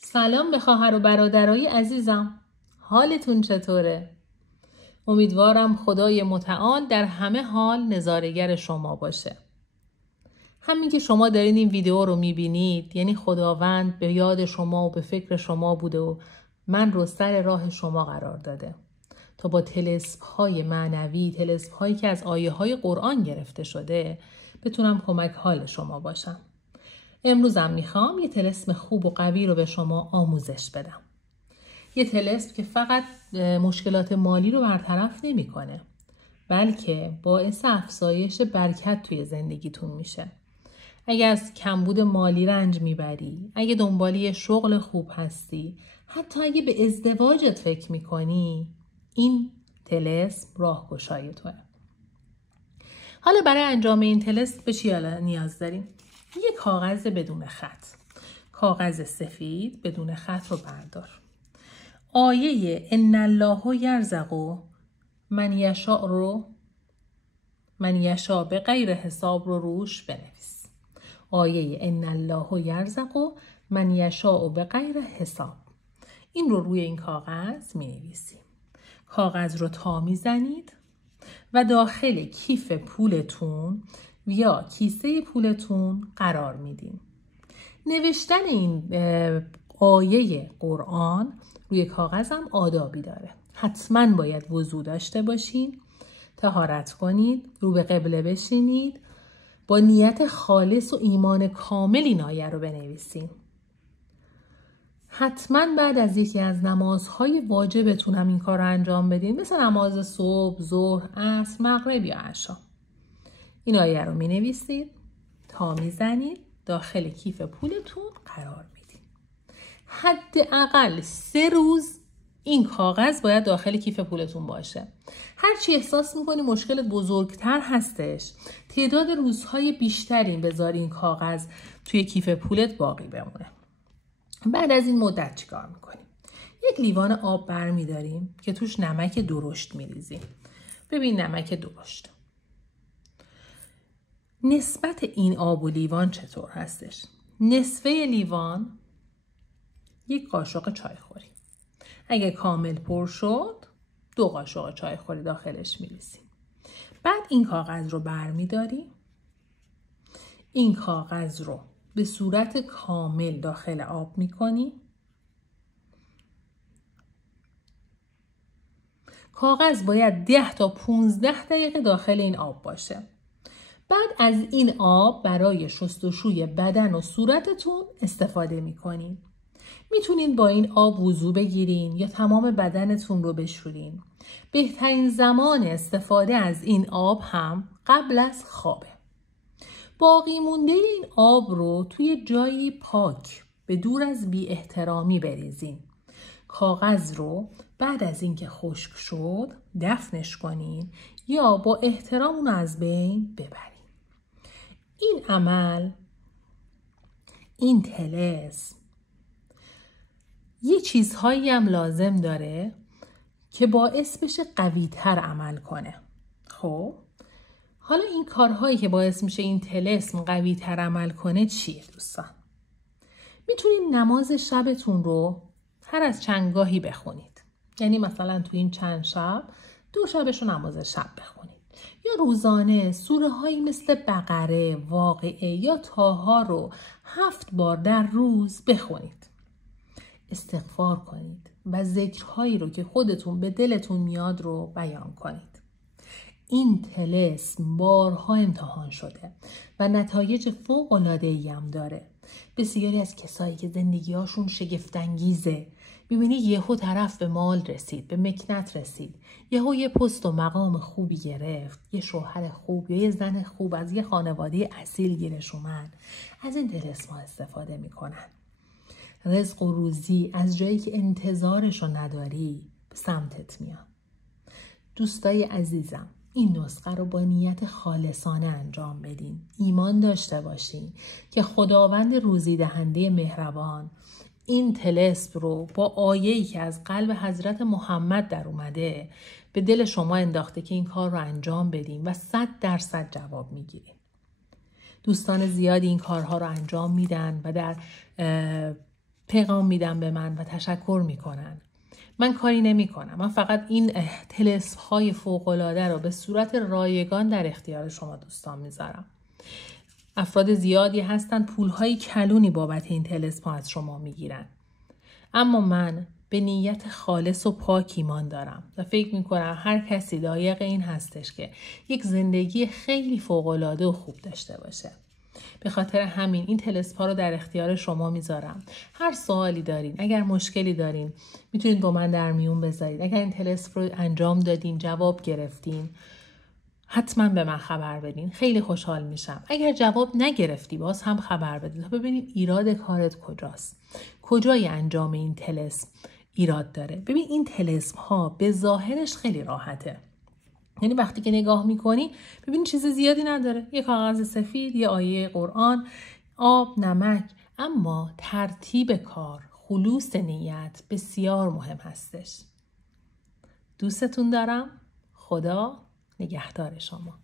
سلام به خواهر و برادرای عزیزم. حالتون چطوره؟ امیدوارم خدای متعال در همه حال نظاره‌گر شما باشه. همین که شما دارین این ویدیو رو میبینید یعنی خداوند به یاد شما و به فکر شما بوده و من رو سر راه شما قرار داده تا با طلسم‌های معنوی، طلسم‌هایی که از آیه‌های قرآن گرفته شده بتونم کمک حال شما باشم. امروزم میخوام یه طلسم خوب و قوی رو به شما آموزش بدم. یه طلسم که فقط مشکلات مالی رو برطرف نمیکنه، بلکه باعث افزایش برکت توی زندگیتون میشه. اگه از کمبود مالی رنج میبری، اگه دنبال یه شغل خوب هستی، حتی اگه به ازدواجت فکر میکنی، این طلسم راهگشای توه. حالا برای انجام این طلسم به چی نیاز داریم؟ یه کاغذ بدون خط، کاغذ سفید بدون خط رو بردار. آیه ان الله یرزق من یشاء به غیر حساب رو روش بنویس. آیه ان الله یرزق من یشاء به غیر حساب. این رو روی این کاغذ می نویسیم. کاغذ رو تا می زنید و داخل کیف پولتون یا کیسه پولتون قرار میدین. نوشتن این آیه قرآن روی کاغذم آدابی داره. حتما باید وضو داشته باشین، طهارت کنید، رو به قبله بشینید، با نیت خالص و ایمان کامل این آیه رو بنویسین. حتما بعد از یکی از نمازهای واجبتون هم این کار رو انجام بدین، مثل نماز صبح، ظهر، عصر، مغرب یا عشا. این آیه رو می نویسید، تا می زنید، داخل کیف پولتون قرار میدین. حداقل 3 روز این کاغذ باید داخل کیف پولتون باشه. هرچی احساس میکنی مشکلت بزرگتر هستش، تعداد روزهای بیشتری بذاری این کاغذ توی کیف پولت باقی بمونه. بعد از این مدت چیکار میکنیم؟ یک لیوان آب برمیداریم که توش نمک درشت میریزیم. ببین نمک درشت. نسبت این آب و لیوان چطور هستش؟ نصفه لیوان 1 قاشق چای خوری. اگه کامل پر شد 2 قاشق چای خوری داخلش میریزیم. بعد این کاغذ رو برمیداریم. این کاغذ رو به صورت کامل داخل آب میکنیم. کاغذ باید 10 تا 15 دقیقه داخل این آب باشه. بعد از این آب برای شستشوی بدن و صورتتون استفاده میکنین. میتونین با این آب وضو بگیرین یا تمام بدنتون رو بشورین. بهترین زمان استفاده از این آب هم قبل از خوابه. باقی مونده این آب رو توی جایی پاک به دور از بی احترامی بریزین. کاغذ رو بعد از اینکه خشک شد دفنش کنین یا با احترام اون از بین ببرین. این عمل، این طلسم یه چیزهایی هم لازم داره که باعث بشه قوی‌تر عمل کنه. خب حالا این کارهایی که باعث میشه این طلسم قوی‌تر عمل کنه چیه دوستان؟ میتونید نماز شبتون رو هر از چندگاهی بخونید. یعنی مثلا تو این چند شب 2 شبش رو نماز شب بخونید. یا روزانه سوره هایی مثل بقره، واقعه یا طه رو 7 بار در روز بخونید. استغفار کنید و ذکرهایی رو که خودتون به دلتون میاد رو بیان کنید. این طلسم بارها امتحان شده و نتایج فوق‌العاده‌ای هم داره. بسیاری از کسایی که زندگی‌هاشون شگفت‌انگیزه، می‌بینی یهو طرف به مال رسید، به مکنت رسید، یهو یه پست و مقام خوبی گرفت، یه شوهر خوب یا یه زن خوب از یه خانواده اصیل گیرش اومد. از این طلسم‌ها استفاده می‌کنن. رزق و روزی از جایی که انتظارشو نداری به سمتت میاد. دوستای عزیزم، این نسخه رو با نیت خالصانه انجام بدین. ایمان داشته باشین که خداوند روزی دهنده مهربان این طلسم رو با آیه‌ای که از قلب حضرت محمد در اومده به دل شما انداخته که این کار رو انجام بدین و 100% جواب میگیرین. دوستان زیادی این کارها رو انجام میدن و در پیغام میدن به من و تشکر میکنن. من کاری نمی کنم. من فقط این طلسم های فوق‌العاده رو به صورت رایگان در اختیار شما دوستان میذارم. افراد زیادی هستن پولهای کلونی بابت این طلسم ها از شما میگیرن. اما من به نیت خالص و پاک ایمان دارم و فکر میکنم هر کسی لایق این هستش که یک زندگی خیلی فوق‌العاده و خوب داشته باشه. به خاطر همین این طلسم ها رو در اختیار شما میذارم. هر سوالی دارین، اگر مشکلی دارین میتونید با من در میون بذارید. اگر این طلسم رو انجام دادین، جواب گرفتین، حتما به من خبر بدین. خیلی خوشحال میشم. اگر جواب نگرفتی باز هم خبر بدین تا ببینیم ایراد کارت کجاست. کجای انجام این طلسم ایراد داره. ببین این طلسم ها به ظاهرش خیلی راحته. یعنی وقتی که نگاه میکنی ببین چیز زیادی نداره. یه کاغذ سفید، یه آیه قرآن، آب، نمک. اما ترتیب کار، خلوص نیت بسیار مهم هستش. دوستتون دارم. خدا نگهدار شما.